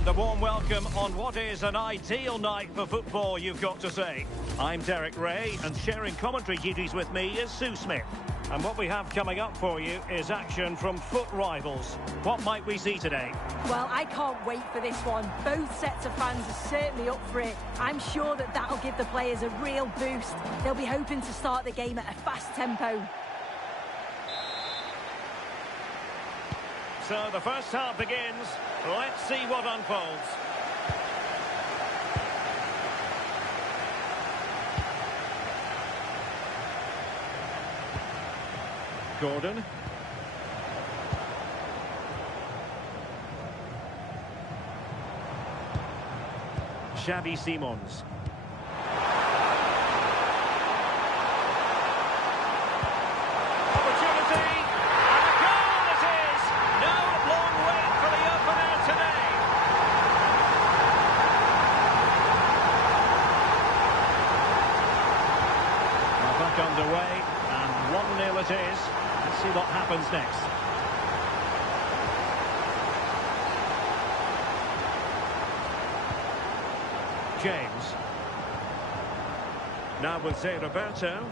And a warm welcome on what is an ideal night for football, you've got to say. I'm Derek Ray, and sharing commentary duties with me is Sue Smith. And what we have coming up for you is action from foot rivals. What might we see today? Well, I can't wait for this one. Both sets of fans are certainly up for it. I'm sure that that'll give the players a real boost. They'll be hoping to start the game at a fast tempo. So the first half begins. Let's see what unfolds. Gordon. Xavi Simons. Opportunity, and a goal it is! No long wait for the opener today. Well, back underway, and 1-0 it is. Let's see what happens next. James. Now with Zé Roberto.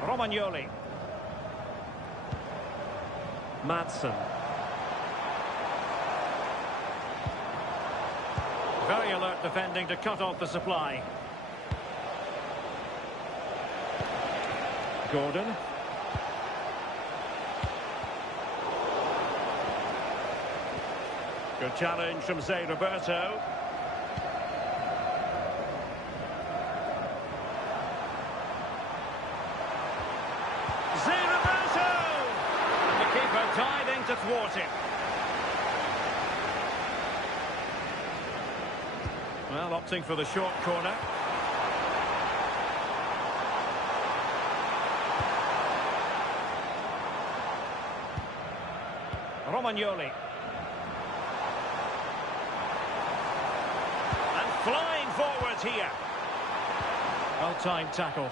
Romagnoli. Madsen. Very alert defending to cut off the supply. Gordon. Good challenge from Zé Roberto. Zé Roberto! And the keeper diving to thwart him. Well, opting for the short corner. Romagnoli. Flying forwards here. Well-timed tackle.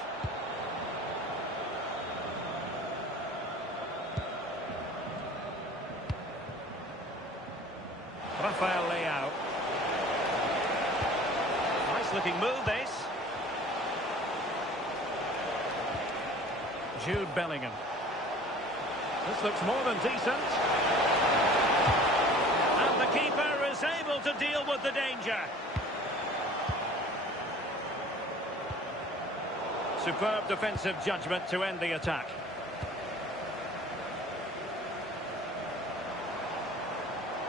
Rafael Leao. Nice-looking move, this. Jude Bellingham. This looks more than decent. And the keeper is able to deal with the danger. Superb defensive judgment to end the attack.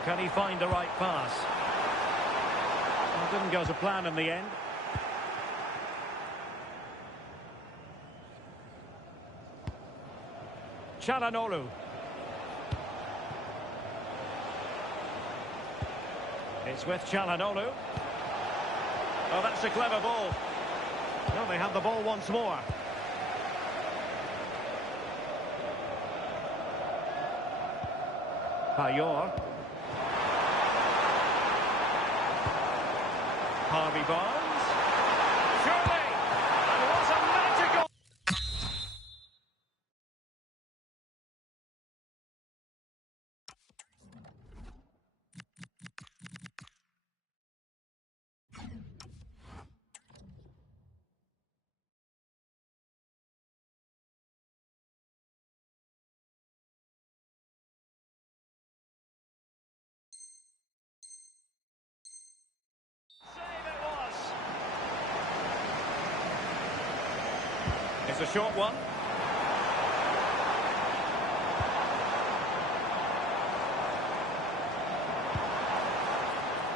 Can he find the right pass? Well, didn't go to plan in the end. Çalhanoğlu. It's with Çalhanoğlu. Oh, that's a clever ball. Well, they have the ball once more. Payet. Harvey Barnes. Surely! And what a magical... It's a short one.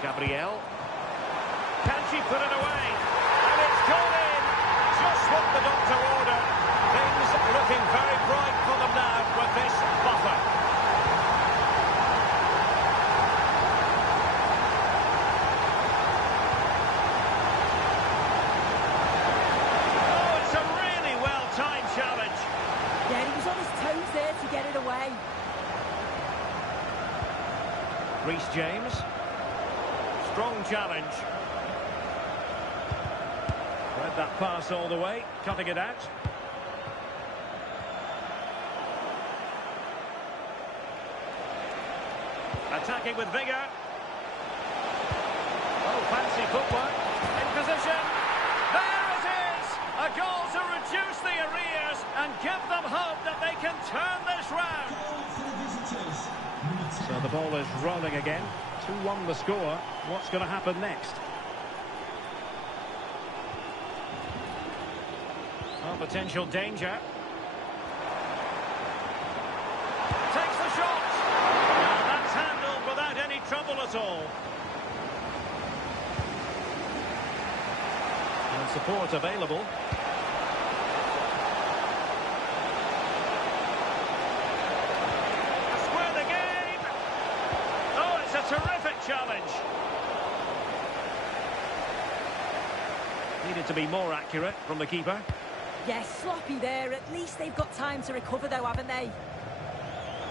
Gabriel. Can she put it away? And it's gone in. Just what the doctor ordered. Things looking very bright for them now with this buffer. Reece James. Strong challenge. Read that pass all the way, cutting it out. Attacking with vigour. Oh, fancy footwork. In position. There it is! A goal to reduce the arrears and give them hope that they can turn this round. So the ball is rolling again. 2-1 the score. What's going to happen next? Well, potential danger. Takes the shot. Now that's handled without any trouble at all. And support available. to be more accurate from the keeper. Yes, sloppy there. At least they've got time to recover, though, haven't they?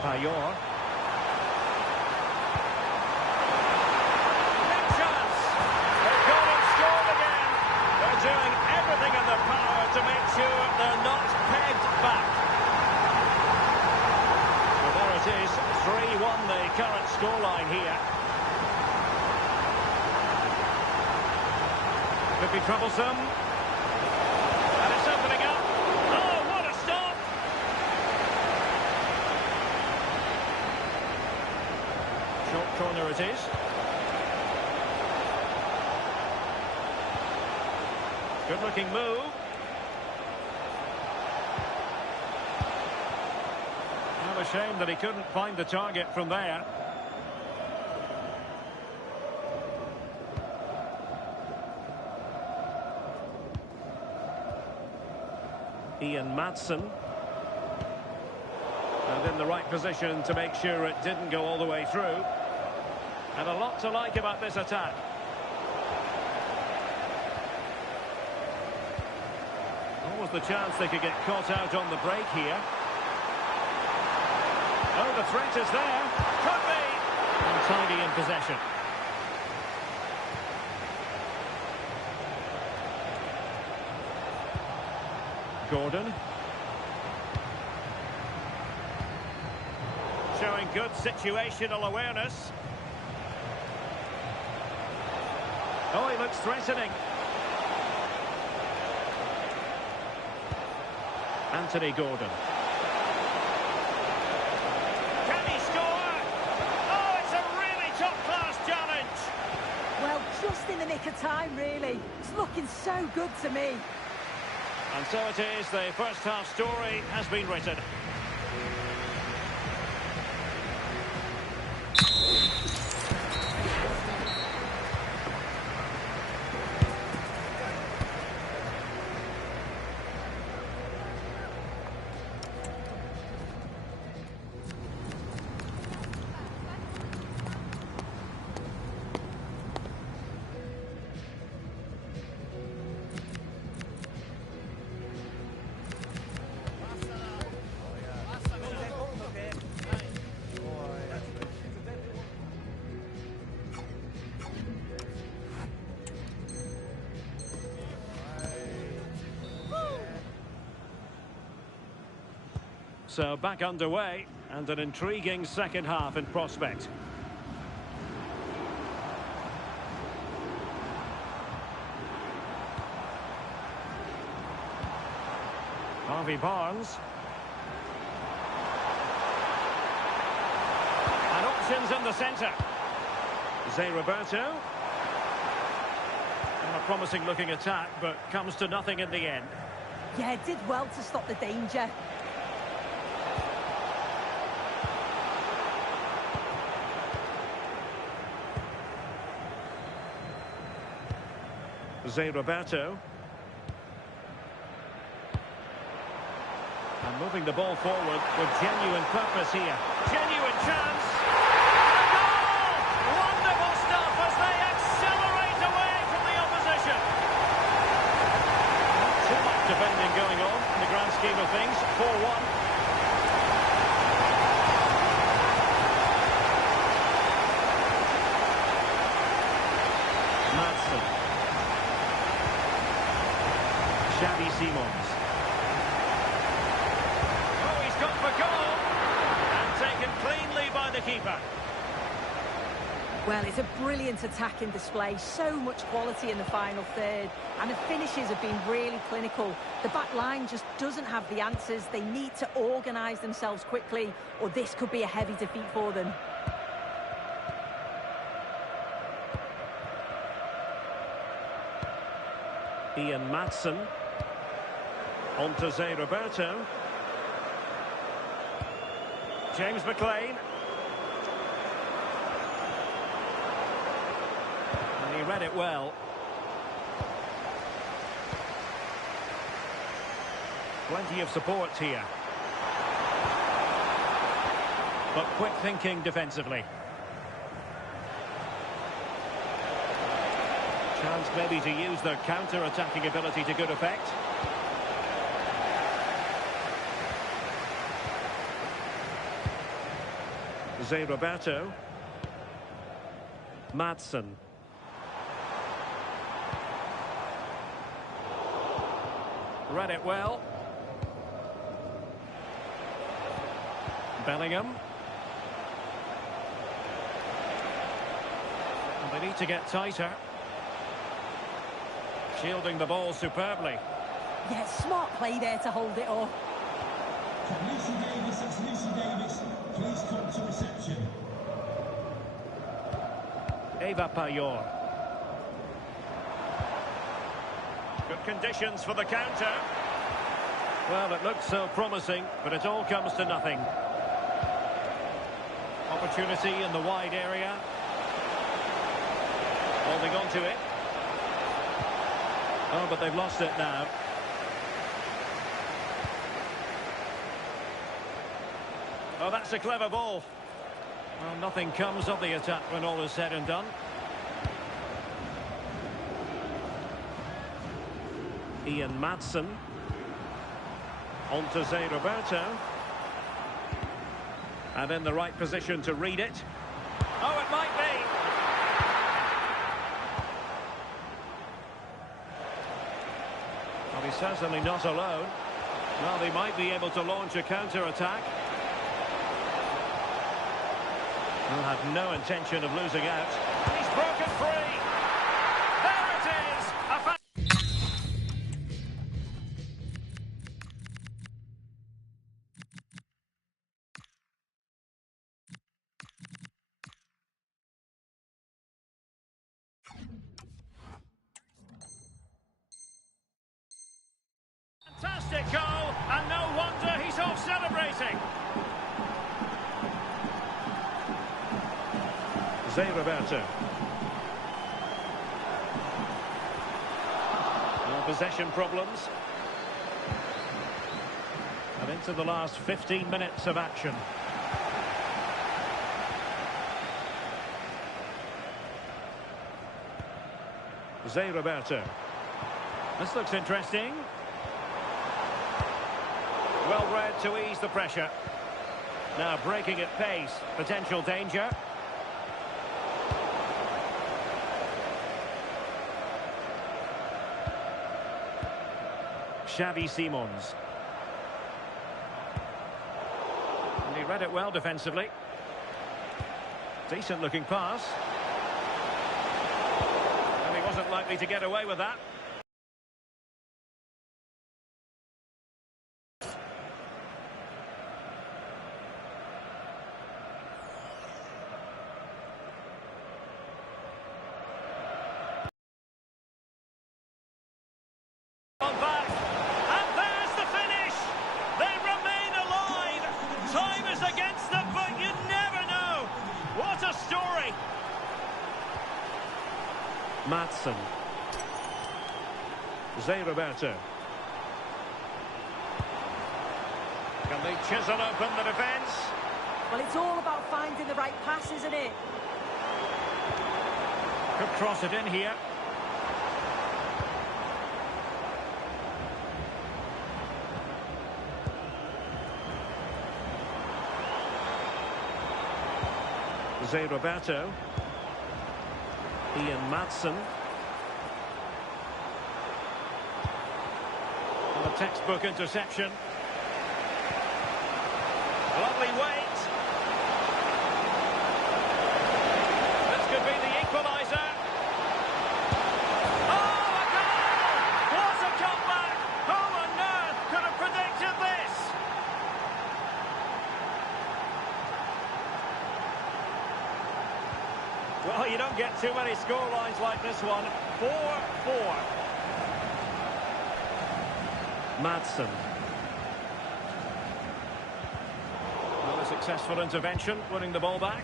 Payor. Big chance. They've gone and scored again. They're doing everything in their power to make sure they're not pegged back. Well, there it is. 3-1 the current scoreline here. Could be troublesome. And it's opening up. Oh, what a stop! Short corner it is. Good looking move. Not a shame that he couldn't find the target from there. Ian Maatsen. And in the right position to make sure it didn't go all the way through. And a lot to like about this attack. Almost the chance they could get caught out on the break here. Oh, the threat is there. Could be. Untidy in possession. Gordon. Showing good situational awareness. Oh, he looks threatening. Anthony Gordon. Can he score? Oh, it's a really top-class challenge. Well, just in the nick of time, really. It's looking so good to me. And so it is, the first half story has been written. So back underway, and an intriguing second half in prospect. Harvey Barnes. And options in the centre. Zé Roberto. And a promising looking attack, but comes to nothing in the end. Yeah, did well to stop the danger. Zé Roberto. And moving the ball forward with genuine purpose here. Genuine chance. A goal! Wonderful stuff as they accelerate away from the opposition. Not too much defending going on in the grand scheme of things. 4-1. Xavi Simons. Oh, he's got for goal. And taken cleanly by the keeper. Well, it's a brilliant attacking display. So much quality in the final third. And the finishes have been really clinical. The back line just doesn't have the answers. They need to organise themselves quickly, or this could be a heavy defeat for them. Ian Maatsen. On to Zé Roberto. James McLean. And he read it well. Plenty of support here. But quick thinking defensively. Chance maybe to use their counter-attacking ability to good effect. Zé Roberto. Maatsen. Read it well. Bellingham. And they need to get tighter. Shielding the ball superbly. Yeah, smart play there to hold it off. Lucy Davis, that's Lucy Davis. Please come to reception. Eva Payor. Good conditions for the counter. Well, it looked so promising, but it all comes to nothing. Opportunity in the wide area. Holding on to it. Oh, but they've lost it now. Oh, that's a clever ball. Well, nothing comes of the attack when all is said and done. Ian Maatsen. On to Zé Roberto. And in the right position to read it. Oh, it might be. Well, he's certainly not alone. Well, they might be able to launch a counter-attack. He'll have no intention of losing out. And he's broken free. There it is. Fantastic goal, and no wonder he's off celebrating. Zé Roberto. No possession problems. And into the last 15 minutes of action. Zé Roberto. This looks interesting. Well read to ease the pressure. Now breaking at pace. Potential danger. Xavi Simons. And he read it well defensively. Decent looking pass. And he wasn't likely to get away with that. Maatsen. Zé Roberto. Can they chisel open the defence? Well, it's all about finding the right pass, isn't it? Could cross it in here. Zé Roberto. Ian Maatsen. And a textbook interception. Lovely weight. This could be the equaliser. Oh, a goal! What a comeback! Who on earth could have predicted this? Well, you don't get too many scorelines like this one. 4-4. Maatsen. Well, a successful intervention, winning the ball back.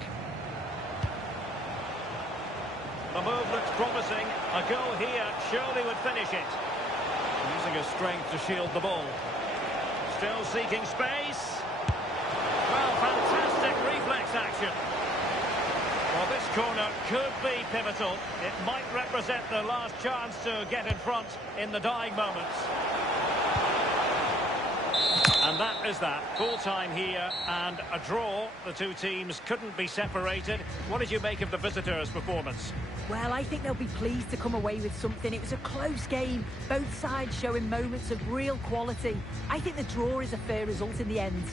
The move looks promising. A goal here surely would finish it. Using his strength to shield the ball. Still seeking space. Well, fantastic reflex action. Well, this corner could be pivotal. It might represent the last chance to get in front in the dying moments. And that is that. Full time here and a draw. The two teams couldn't be separated. What did you make of the visitors' performance? Well, I think they'll be pleased to come away with something. It was a close game, both sides showing moments of real quality. I think the draw is a fair result in the end.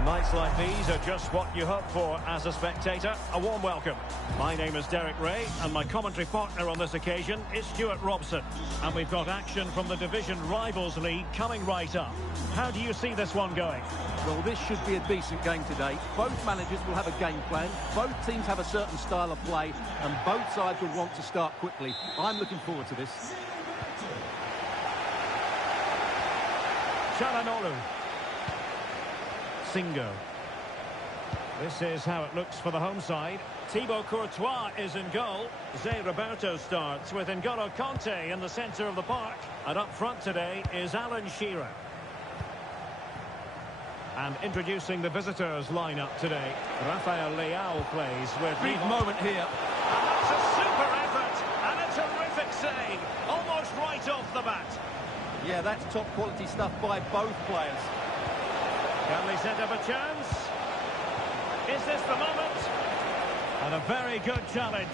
Well, nights like these are just what you hope for as a spectator. A warm welcome. My name is Derek Ray, and my commentary partner on this occasion is Stuart Robson. And we've got action from the Division Rivals League coming right up. How do you see this one going? Well, this should be a decent game today. Both managers will have a game plan. Both teams have a certain style of play, and both sides will want to start quickly. I'm looking forward to this. Çalhanoğlu. Singo. This is how it looks for the home side. Thibaut Courtois is in goal. Zé Roberto starts with N'Golo Kanté in the centre of the park. And up front today is Alan Shearer. And introducing the visitors lineup today, Rafael Leao plays with... Big moment here. And that's a super effort and a terrific save. Almost right off the bat. Yeah, that's top quality stuff by both players. Can they set up a chance? Is this the moment? And a very good challenge.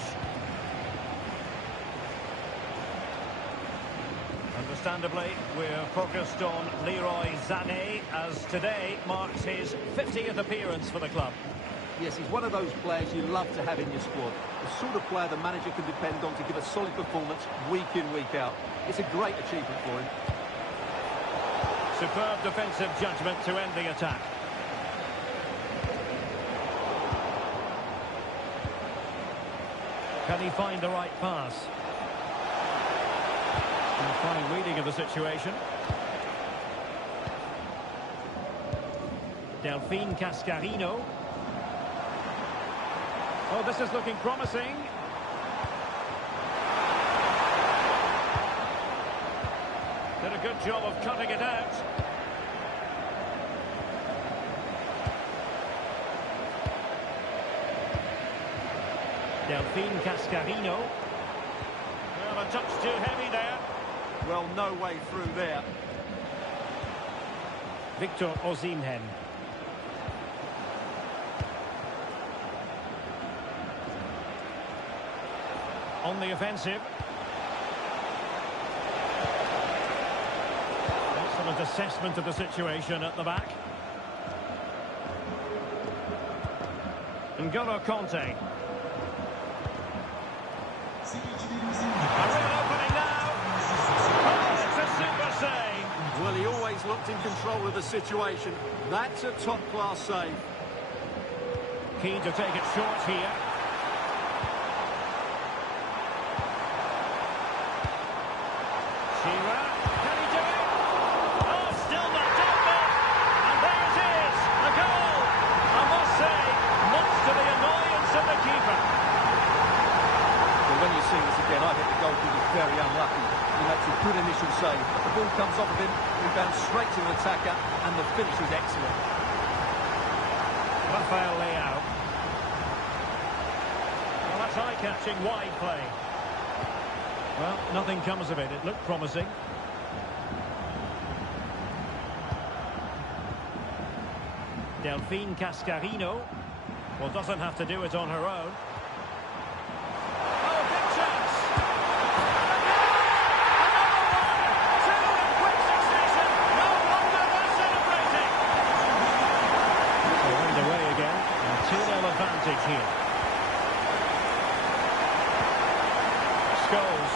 Understandably, we're focused on Leroy Sané, as today marks his 50th appearance for the club. Yes, he's one of those players you love to have in your squad. The sort of player the manager can depend on to give a solid performance week in, week out. It's a great achievement for him. Superb defensive judgment to end the attack. Can he find the right pass? And a fine reading of the situation. Delphine Cascarino. Oh, this is looking promising. Did a good job of cutting it out. Delphine Cascarino. Well, a touch too heavy there. Well, no way through there. Victor Osimhen. On the offensive. Excellent assessment of the situation at the back. N'Golo Kanté. A real opening now. Oh, it's a super save. Well, he always looked in control of the situation. That's a top-class save. Keen to take it short here. Shearer, can he do it? Oh, still not done it. And there it is, a goal. I must say, much to the annoyance of the keeper. Well, when you see this again, I think the goalkeeper is very unlucky. He makes a good initial save. The ball comes off of him, rebounds straight to the attacker, and the finish is excellent. Rafael Leao. Well, that's eye-catching wide play. Well, nothing comes of it. It looked promising. Delphine Cascarino. Well, doesn't have to do it on her own. Oh, big chance! Another one! Two in quick succession! No wonder they're celebrating! So underway again. And 2-0 advantage here. Scholes.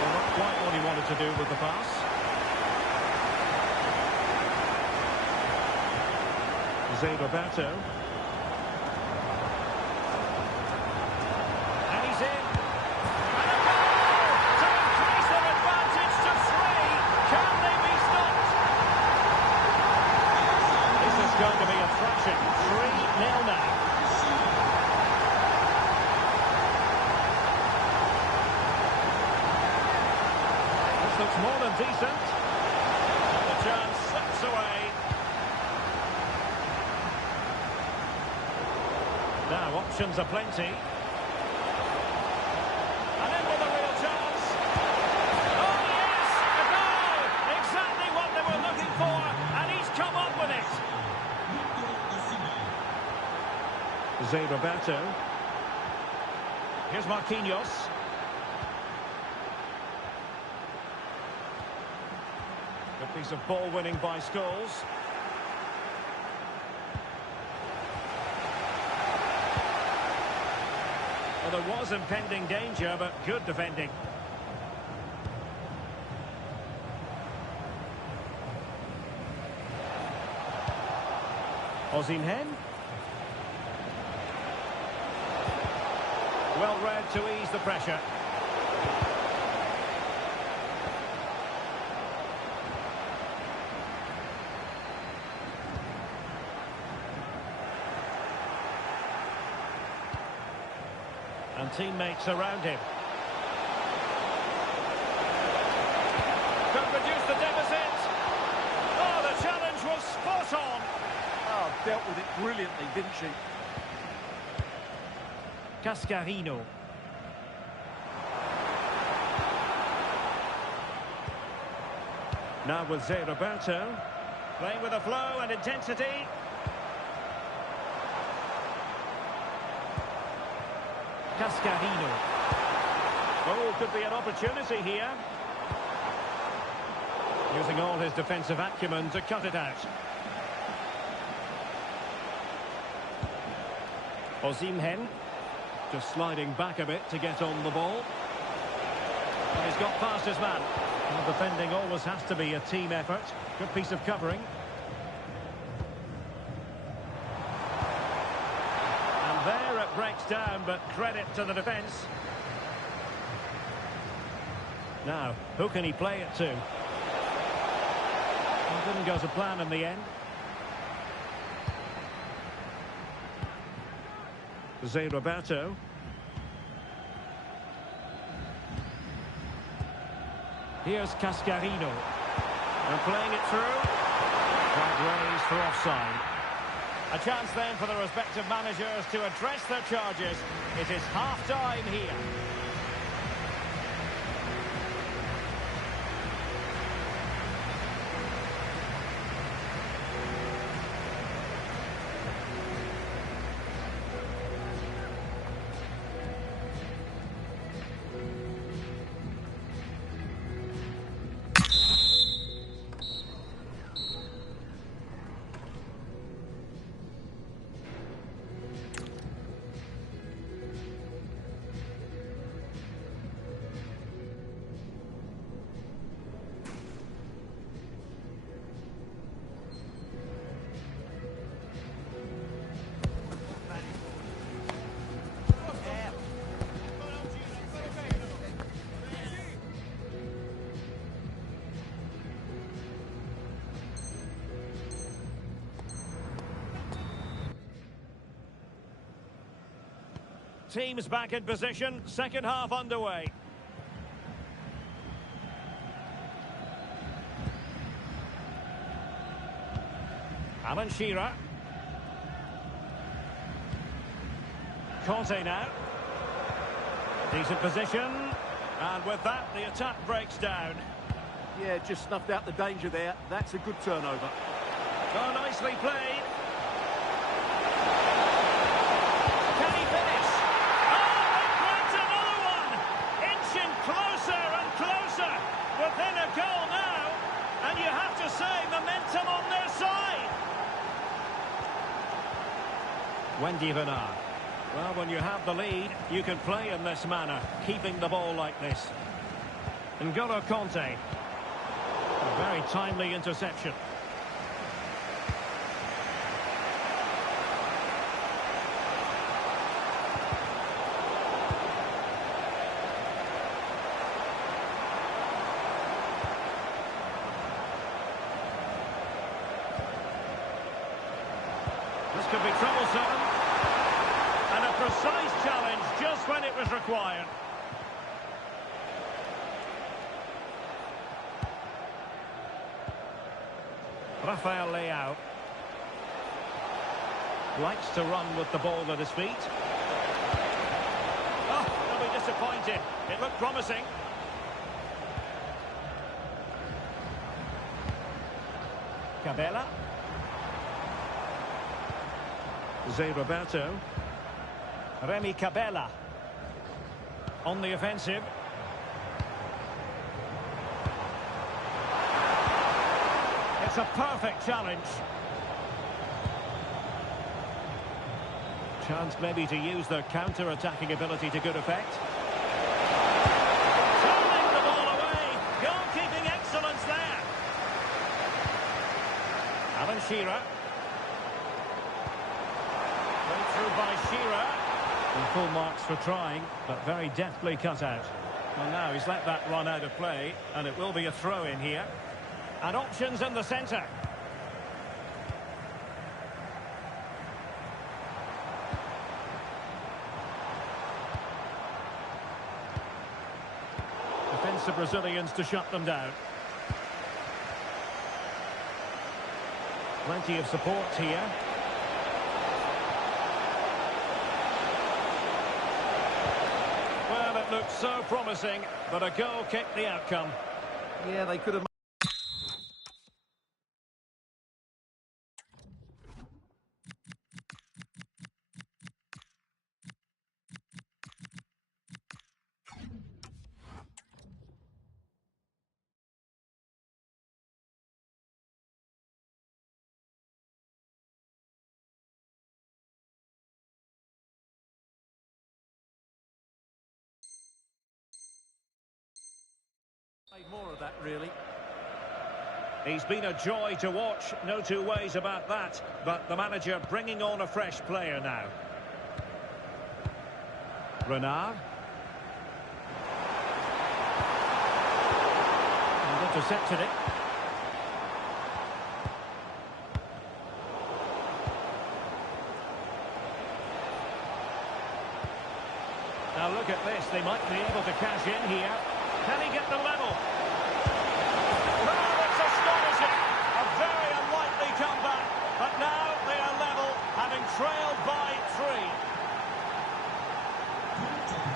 Well, not quite what he wanted to do with the pass. Zé Roberto. And he's in. And a goal to increase their advantage to 3. Can they be stopped? This is going to be a thrashing. 3-0 now. This looks more than decent. And the chance slips away. Now, options are plenty. And in with a real chance. Oh, yes! A goal! Exactly what they were looking for, and he's come up with it. Zé Roberto. Here's Marquinhos. Good piece of ball winning by Scholes. Well, there was impending danger, but good defending. Osimhen. Well read to ease the pressure. And teammates around him. Could reduce the deficit. Oh, the challenge was spot on. Oh, dealt with it brilliantly, didn't she? Cascarino. Now with Zé Roberto. Playing with a flow and intensity. Cascarino. Oh, could be an opportunity here. Using all his defensive acumen to cut it out. Osimhen. Just sliding back a bit to get on the ball. And he's got past his man. Well, defending always has to be a team effort. Good piece of covering. And there it breaks down, but credit to the defence. Now, who can he play it to? Well, didn't go to plan in the end. Zé Roberto. Here's Cascarino. And playing it through. Flag raised for offside. A chance then for the respective managers to address their charges. It is half-time here. teams back in position. Second half underway. Alan Shearer. Conte now. Decent position. And with that, the attack breaks down. Yeah, just snuffed out the danger there. That's a good turnover. Oh, nicely played. Can he finish? Oh, it creates another one! Inching closer and closer. Within a goal now. And you have to say, momentum on their side. Wendy Bernard. Well, when you have the lead, you can play in this manner, keeping the ball like this. N'Golo Kanté. A very timely interception. This could be troublesome. And a precise challenge just when it was required. Rafael Leao likes to run with the ball at his feet. Oh, they'll be disappointed. It looked promising. Cabela. Zé Roberto. Remy Cabela on the offensive. It's a perfect challenge. Chance maybe to use their counter-attacking ability to good effect. Turning the ball away. Goalkeeping excellence there. Alan Shearer. Played through by Shearer. And full marks for trying, but very deftly cut out. Well, now he's let that run out of play, and it will be a throw in here. And options in the centre. Defensive Brazilians to shut them down. Plenty of support here. Well, it looked so promising, but a goal kicked the outcome. Yeah, they could have... more of that, really. He's been a joy to watch, no two ways about that. But the manager bringing on a fresh player now. Renard. And intercepted it. Now look at this, they might be able to cash in here. Can he get the level? Well, it's astonishing. A very unlikely comeback. But now they are level, having trailed by 3.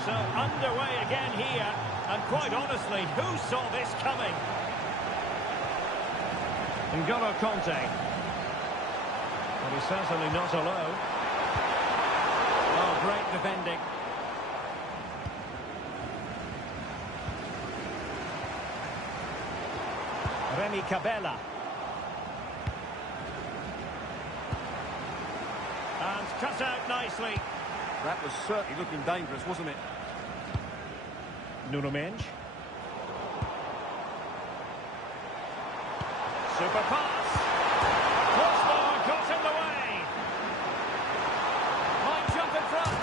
So underway again here. And quite honestly, who saw this coming? N'Golo Kanté. But he's certainly not alone. Oh, great defending. Remy Cabela. And cut out nicely. That was certainly looking dangerous, wasn't it? Nuno Mendes. Super pass. Crossbar got in the way. Might jump in front.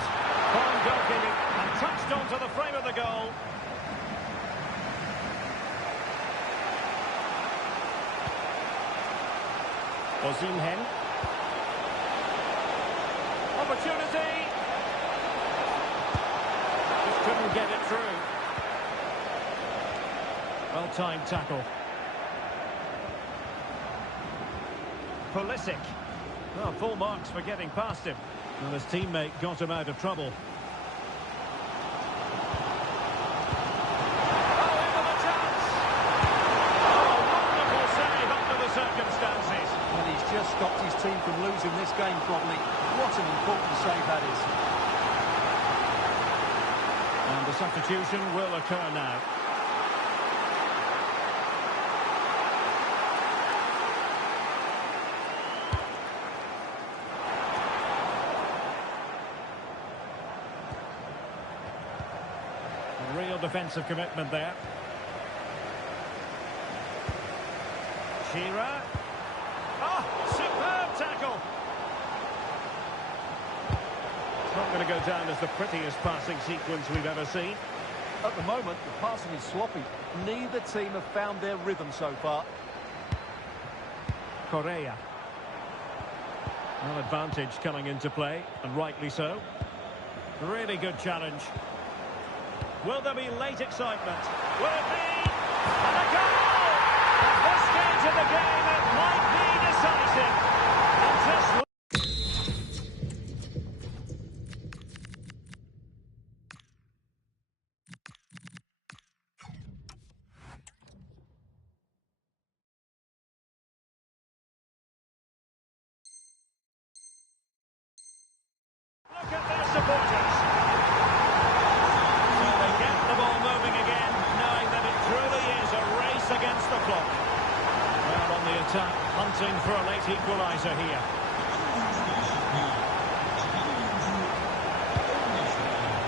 Fine goalkeeping and touched onto the frame of the goal. Osimhen. Opportunity. couldn't get it through. Well-timed tackle. Pulisic. Well, full marks for getting past him. And his teammate got him out of trouble. Oh, into the chance! Oh, wonderful save under the circumstances. And he's just stopped his team from losing this game probably. What an important save that is. And the substitution will occur now. Real defensive commitment there. Shearer. Oh, superb tackle. It's not going to go down as the prettiest passing sequence we've ever seen. At the moment, the passing is sloppy. Neither team have found their rhythm so far. Correa. Well, advantage coming into play, and rightly so. Really good challenge. Will there be late excitement? Will it be? And a goal! At this stage of the game, it might be decisive. And just look at their supporters. So they get the ball moving again, knowing that it truly is a race against the clock. Well, on the attack, hunting for a late equaliser here.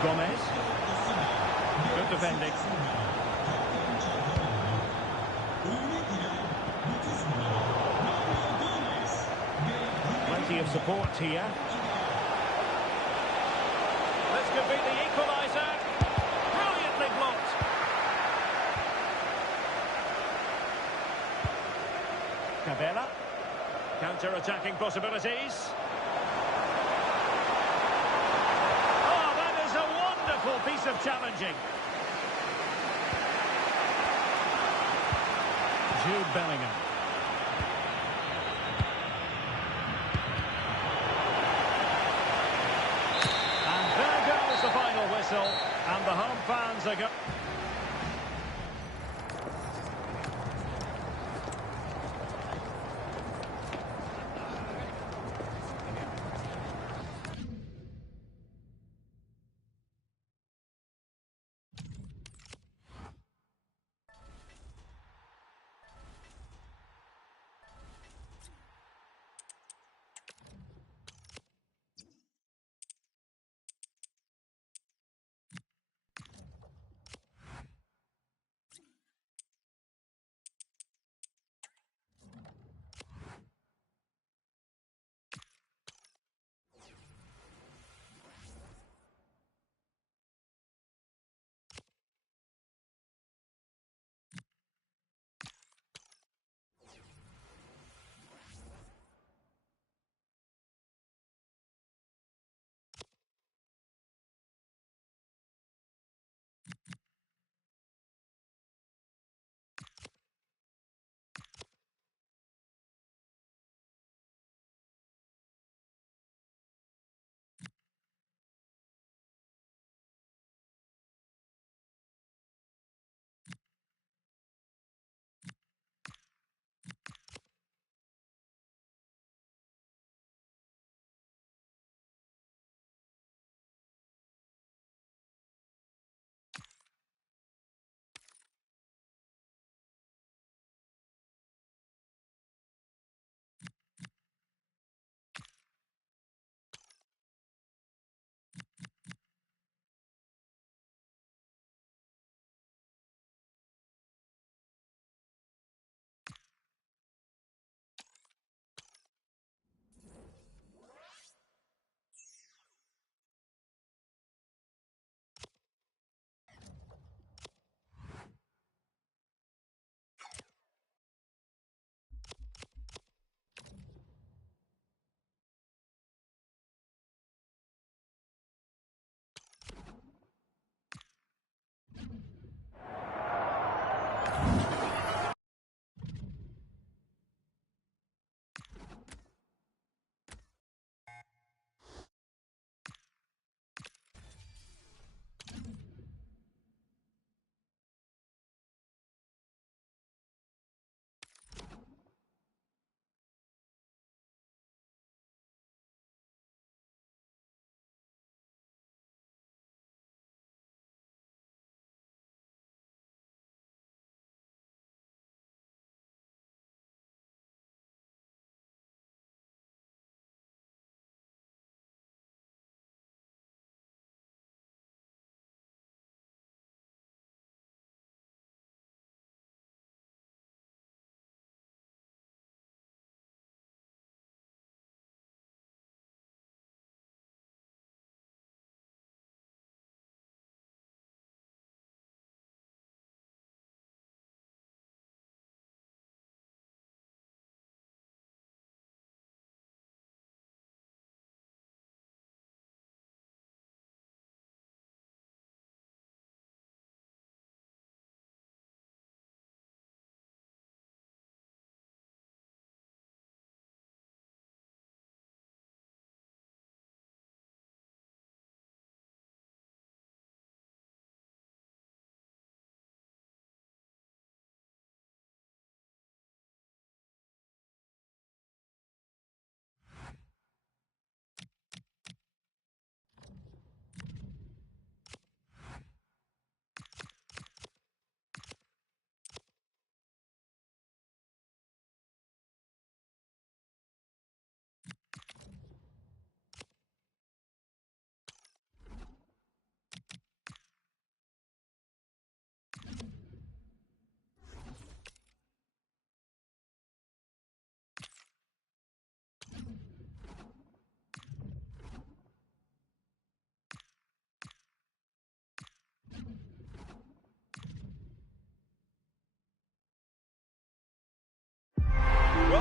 Gomez. Good defending. Plenty of support here. This could be the equaliser. Brilliantly blocked. Cabela. Counter-attacking possibilities. Oh, that is a wonderful piece of challenging. Jude Bellingham. The final whistle, and the home fans are going.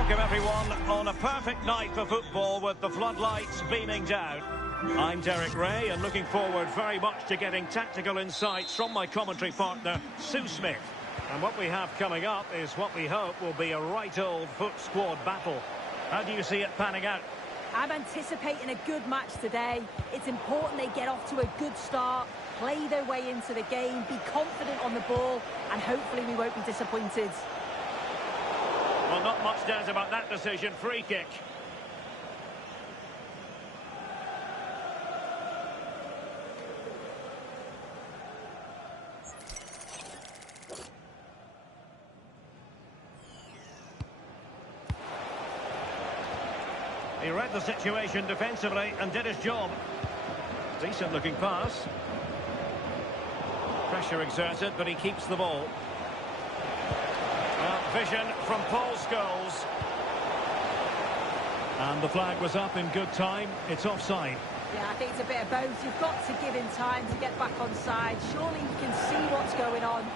Welcome everyone on a perfect night for football with the floodlights beaming down. I'm Derek Ray and looking forward very much to getting tactical insights from my commentary partner, Sue Smith. And what we have coming up is what we hope will be a right old foot squad battle. How do you see it panning out? I'm anticipating a good match today. It's important they get off to a good start, play their way into the game, be confident on the ball, and hopefully we won't be disappointed. Well, not much doubt about that decision. Free kick. He read the situation defensively and did his job. Decent looking pass. Pressure exerted, but he keeps the ball. Well, vision from Paul Scholes. And the flag was up in good time. It's offside. Yeah, I think it's a bit of both. You've got to give him time to get back on side. Surely he can see what's going on.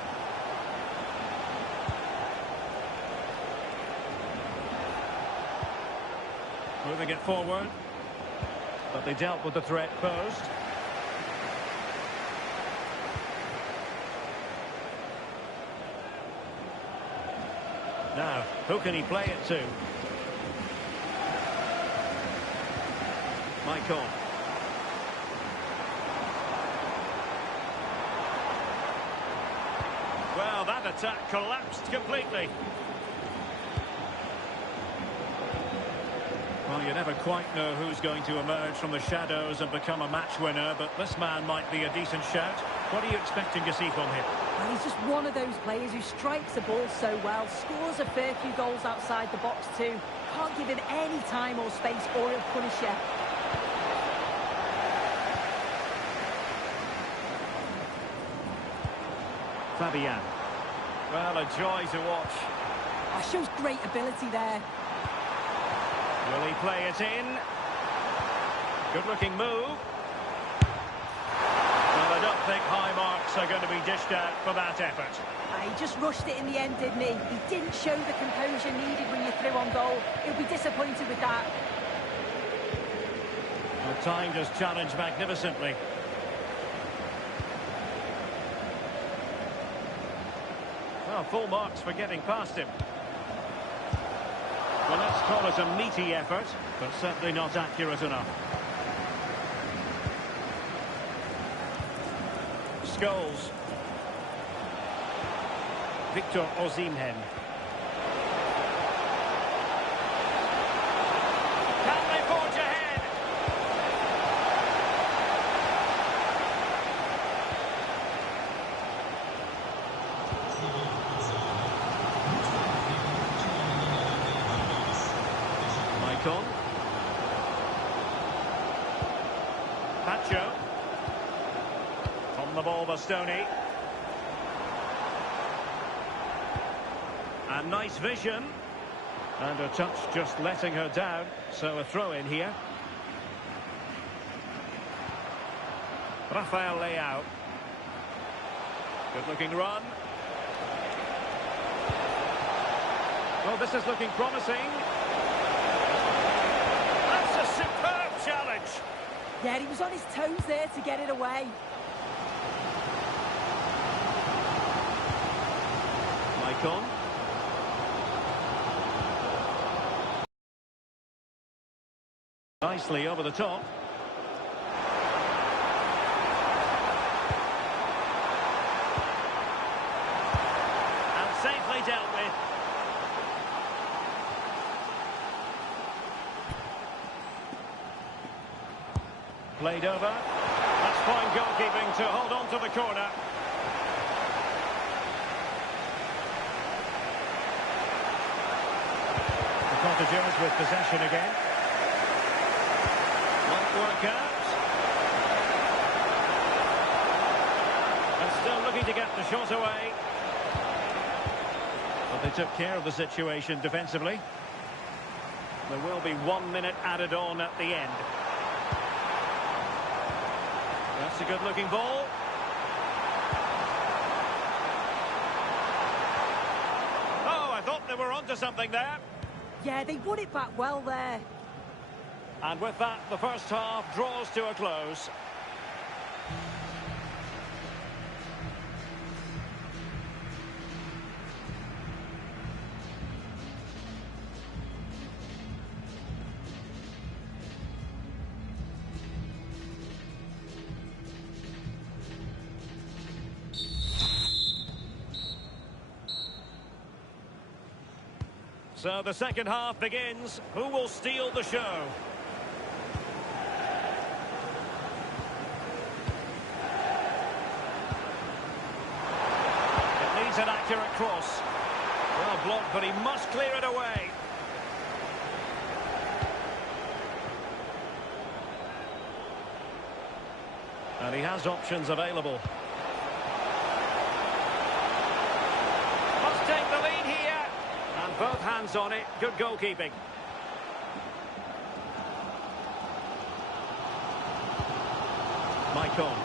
Moving it forward. But they dealt with the threat posed. Now, who can he play it to? Michael. Well, that attack collapsed completely. Well, you never quite know who's going to emerge from the shadows and become a match winner, but this man might be a decent shout. What are you expecting to see from him? Well, he's just one of those players who strikes the ball so well, scores a fair few goals outside the box too. Can't give him any time or space or he'll punish you. Fabian. Well, a joy to watch. Oh, shows great ability there. Will he play it in? Good-looking move. Well, I don't think high marks are going to be dished out for that effort. He just rushed it in the end, didn't he? He didn't show the composure needed when you're through on goal. He'll be disappointed with that. Well, timed his challenge magnificently. Well, full marks for getting past him. Well, let's call it a meaty effort, but certainly not accurate enough. Scholes. Victor Osimhen. Can they forge ahead? Maicon. Pacho. On the ball, Bastoni. And nice vision. And a touch just letting her down. So a throw in here. Rafael Leao. Good looking run. Well, this is looking promising. That's a superb challenge. Yeah, he was on his toes there to get it away. Maicon. Nicely over the top. And safely dealt with. Played over. That's fine goalkeeping to hold on to the corner. The Cottagers with possession again. Might work out. And still looking to get the shot away. But they took care of the situation defensively. There will be 1 minute added on at the end. That's a good-looking ball. Oh, I thought they were onto something there. Yeah, they won it back well there. And with that, the first half draws to a close. So the second half begins. Who will steal the show? It needs an accurate cross. Well blocked, but he must clear it away. And he has options available. Must take the lead here. And both hands on it. Good goalkeeping. Maicon.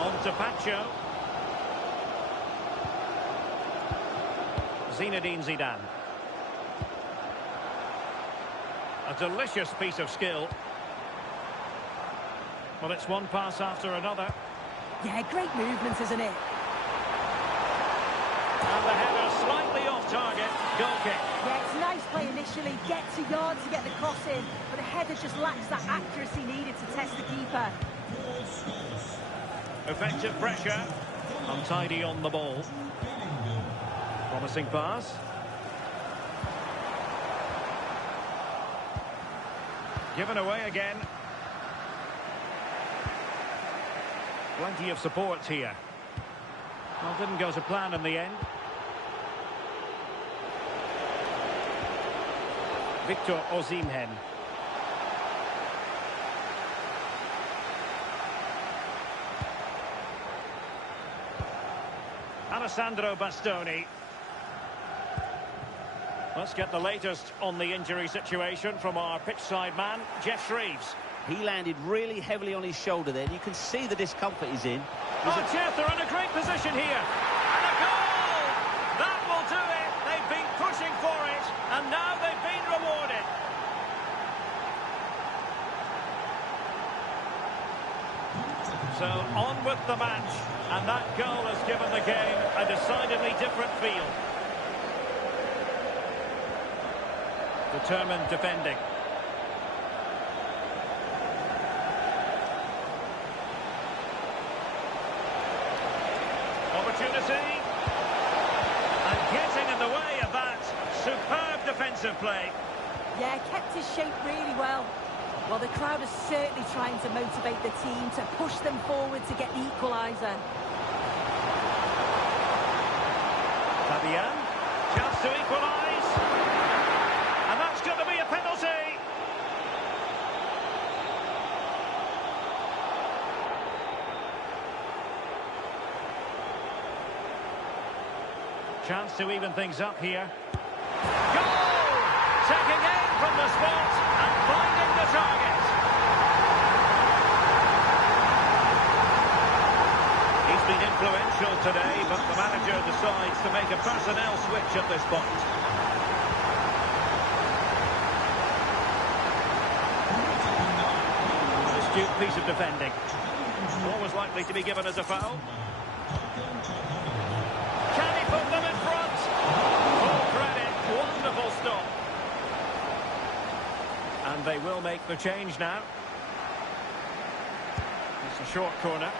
On to Pacho. Zinedine Zidane. A delicious piece of skill. Well, it's one pass after another. Yeah, great movement, isn't it? And the header slightly off target. Goal kick. Yeah, it's nice play initially. Gets a yard to get the cross in, but the header just lacks that accuracy needed to test the keeper. Effective pressure. Untidy on the ball. Promising pass. Given away again. Plenty of support here. Well, didn't go to plan in the end. Victor Osimhen. Alessandro Bastoni. Let's get the latest on the injury situation from our pitchside man, Geoff Shreeves. He landed really heavily on his shoulder there. You can see the discomfort he's in. Jeff, they're in a great position here. And a goal! That will do it. They've been pushing for it, and now they've been rewarded. So on with the match, and that goal has given the game a decidedly different feel. Determined defending. Opportunity. And getting in the way of that. Superb defensive play. Yeah, kept his shape really well. Well, the crowd is certainly trying to motivate the team to push them forward to get the equaliser. Fabian, chance to equalise. And that's going to be a penalty. Chance to even things up here. Goal! Taking aim from the spot and finding the target. He's been influential today, but the manager decides to make a personnel switch at this point. Astute piece of defending. Always likely to be given as a foul. Can he put them in front? Full credit, wonderful stop. And they will make the change now. It's a short corner.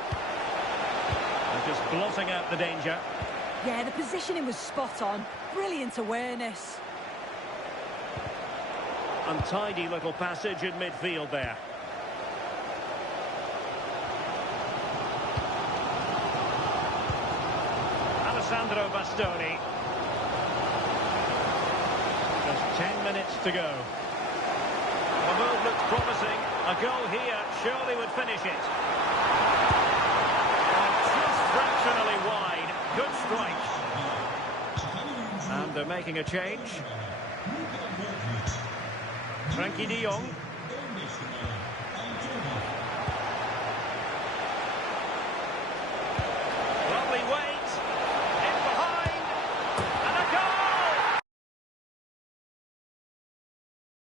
They're just blotting out the danger. Yeah, the positioning was spot on. Brilliant awareness. Untidy little passage in midfield there. Alessandro Bastoni. Just 10 minutes to go. The move looks promising. A goal here surely would finish it. Just fractionally wide. Good strike. And they're making a change. Frenkie de Jong.